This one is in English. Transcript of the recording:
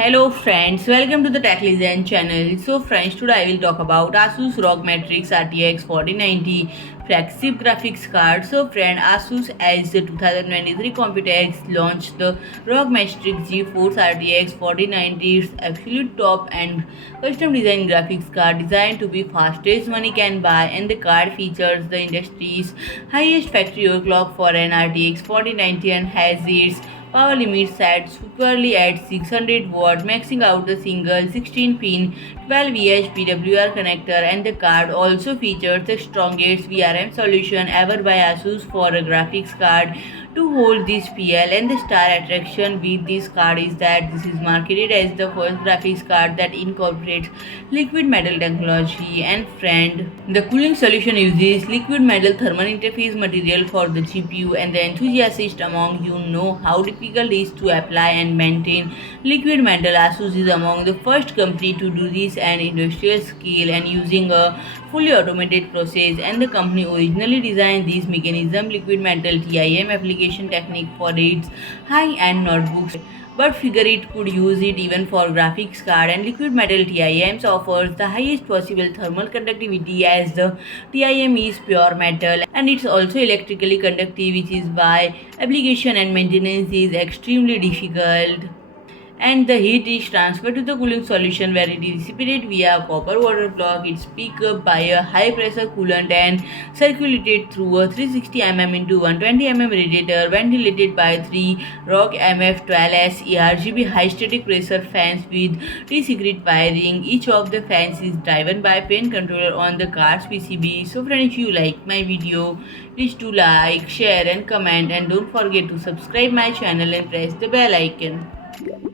Hello friends, welcome to the Tech Legend channel. So friends, today I will talk about ASUS ROG MATRIX RTX 4090 Flagship graphics card. So friend, ASUS as the 2023 Computex launched the ROG MATRIX GeForce RTX 4090. It's absolute top and custom design graphics card designed to be fastest money can buy, and the card features the industry's highest factory overclock for an RTX 4090 and has its power limit set securely at 600 watt, maxing out the single 16-pin 12V PWR connector, and the card also features the strongest VRM solution ever by ASUS for a graphics card to hold this PL. And the star attraction with this card is that this is marketed as the first graphics card that incorporates liquid metal technology. And friend, the cooling solution uses liquid metal thermal interface material for the GPU, and the enthusiasts among you know how difficult it is to apply and maintain liquid metal. ASUS is among the first company to do this at industrial scale and using a fully automated process, and the company originally designed this mechanism liquid metal TIM application technique for its high-end notebooks, but figure it could use it even for graphics card. And liquid metal TIMs offers the highest possible thermal conductivity as the TIM is pure metal, and it's also electrically conductive, which is why application and maintenance is extremely difficult, and the heat is transferred to the cooling solution where it is dissipated via copper water block. It's picked up by a high pressure coolant and circulated through a 360 mm into 120 mm radiator, ventilated by three ROG MF-12S ARGB high static pressure fans with discreet wiring. Each of the fans is driven by a pen controller on the card's PCB. So friends, if you like my video, please do like, share and comment, and don't forget to subscribe my channel and press the bell icon.